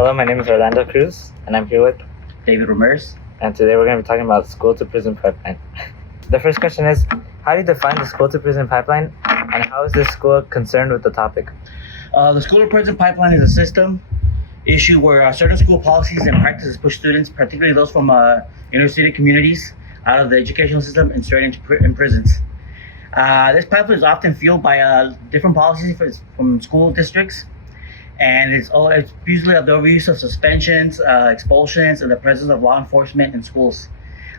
Hello, my name is Orlando Cruz, and I'm here with, David Ramirez. and today we're going to be talking about school to prison pipeline. The first question is, how do you define the school to prison pipeline, and how is this school concerned with the topic? The school to prison pipeline is a system issue where certain school policies and practices push students, particularly those from inner city communities, out of the educational system and straight into prisons. This pipeline is often fueled by different policies from school districts, and it's usually of the overuse of suspensions, expulsions, and the presence of law enforcement in schools.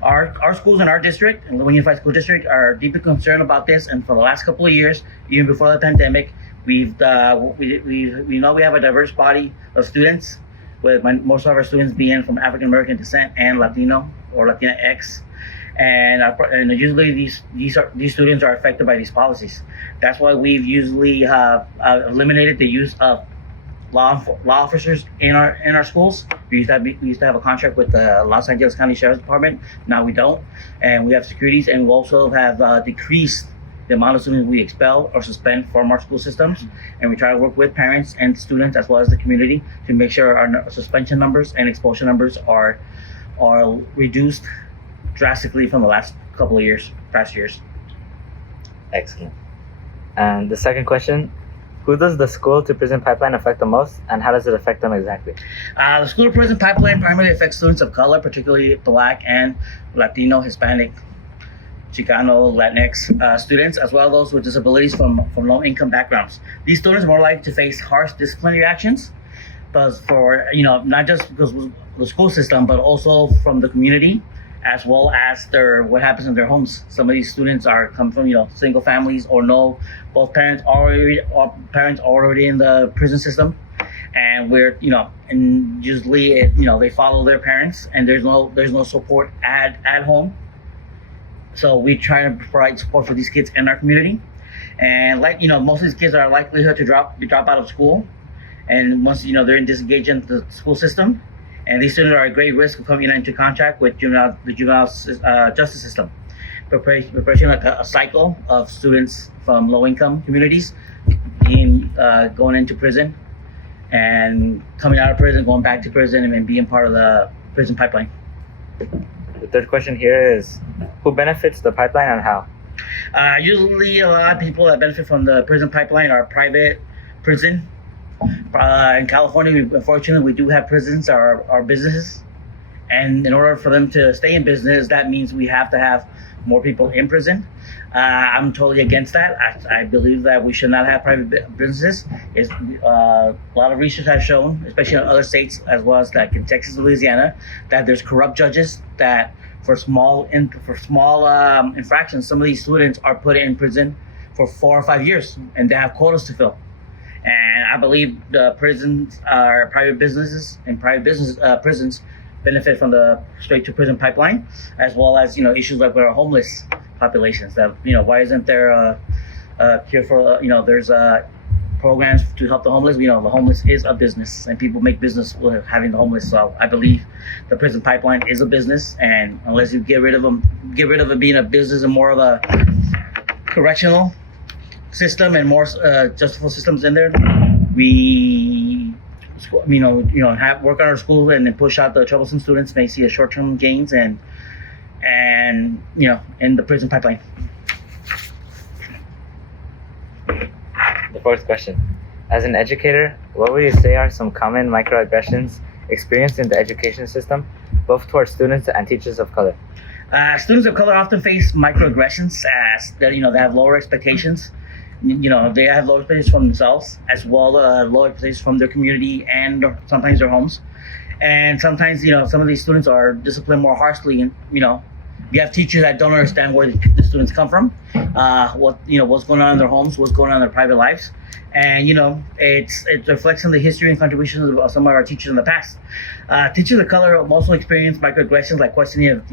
Our schools in our district, in Louisville Unified School District, are deeply concerned about this, and for the last couple of years, even before the pandemic, we know we have a diverse body of students, with most of our students being from African American descent and Latino or Latinx, and usually these students are affected by these policies. That's why we've usually eliminated the use of law officers in our schools. We used to have a contract with the Los Angeles County Sheriff's Department. Now we don't, and we have securities, and we also have decreased the amount of students we expel or suspend from our school systems. And we try to work with parents and students as well as the community to make sure our suspension numbers and expulsion numbers are reduced drastically from the last couple of past years. Excellent. And the second question, who does the school to prison pipeline affect the most, and how does it affect them exactly? The school to prison pipeline primarily affects students of color, particularly Black and Latino, Hispanic, Chicano, Latinx students, as well as those with disabilities from low-income backgrounds. These students are more likely to face harsh disciplinary actions, but not just because of the school system, but also from the community, as well as what happens in their homes. Some of these students come from single families, or know both parents already in the prison system, and and usually they follow their parents, and there's no support at home. So we try to provide support for these kids in our community, and most of these kids are likelihood to drop out of school, and once they're disengaged in the school system, and these students are at great risk of coming into contact with the juvenile justice system, preparing like a cycle of students from low-income communities going into prison, and coming out of prison, going back to prison, and then being part of the prison pipeline. The third question here is, who benefits the pipeline and how? Usually a lot of people that benefit from the prison pipeline are private prison. In California, unfortunately, we do have prisons, our businesses. And in order for them to stay in business, that means we have to have more people in prison. I'm totally against that. I believe that we should not have private businesses. A lot of research has shown, especially in other states as well as like in Texas, Louisiana, that there's corrupt judges that for small infractions, some of these students are put in prison for 4 or 5 years, and they have quotas to fill. And I believe the prisons are private businesses, and prisons benefit from the straight to prison pipeline, as well as issues like with our homeless populations. That why isn't there a cure for there's programs to help the homeless? The homeless is a business, and people make business with having the homeless. So I believe the prison pipeline is a business, and unless you get rid of it being a business and more of a correctional system and more justifiable systems in there, we work on our schools and then push out the troublesome students, may see a short-term gains and in the prison pipeline. The fourth question, as an educator, what would you say are some common microaggressions experienced in the education system, both towards students and teachers of color? Students of color often face microaggressions as they have lower expectations. They have low expectations from themselves, as well as low expectations from their community and sometimes their homes. And sometimes, some of these students are disciplined more harshly, and you have teachers that don't understand where the students come from, what's going on in their homes, what's going on in their private lives, and it reflects on the history and contributions of some of our teachers in the past. Teachers of color mostly experience microaggressions, like questioning if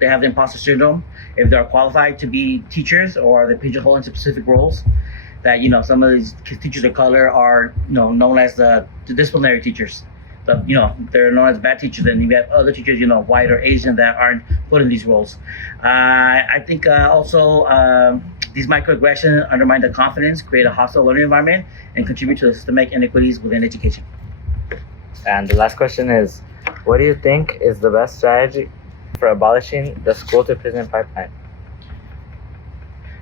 they have the imposter syndrome, if they're qualified to be teachers, or they pigeonhole into specific roles. That some of these teachers of color are known as the disciplinary teachers. They're known as bad teachers, and you have other teachers, white or Asian, that aren't put in these roles. I think also these microaggressions undermine the confidence, create a hostile learning environment, and contribute to systemic inequities within education. And the last question is, what do you think is the best strategy for abolishing the school to prison pipeline?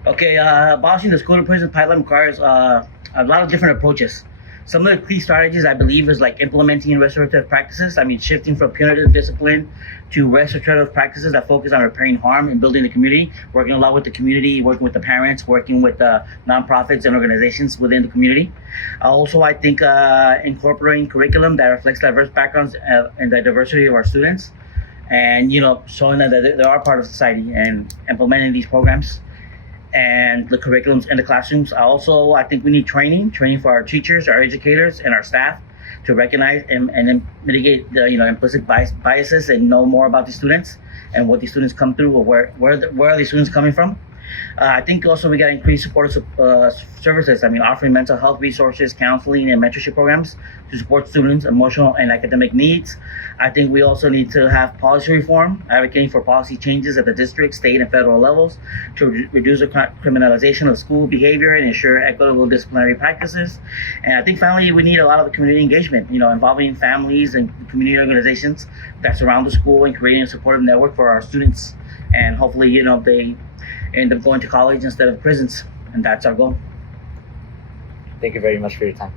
Okay, abolishing the school to prison pipeline requires a lot of different approaches. Some of the key strategies, I believe, is like implementing restorative practices. I mean, shifting from punitive discipline to restorative practices that focus on repairing harm and building the community, working a lot with the community, working with the parents, working with the nonprofits and organizations within the community. Also, I think incorporating curriculum that reflects diverse backgrounds and the diversity of our students, and showing that they are part of society and implementing these programs and the curriculums in the classrooms. I think we need training for our teachers, our educators, and our staff to recognize and mitigate the implicit biases and know more about the students and what these students come through, or where are these students coming from. I think also we got to increase supportive services. I mean, offering mental health resources, counseling, and mentorship programs to support students' emotional and academic needs. I think we also need to have policy reform, advocating for policy changes at the district, state, and federal levels to reduce the criminalization of school behavior and ensure equitable disciplinary practices. And I think finally we need a lot of the community engagement, involving families and community organizations that surround the school and creating a supportive network for our students. And hopefully, they end up going to college instead of prisons. And that's our goal. Thank you very much for your time.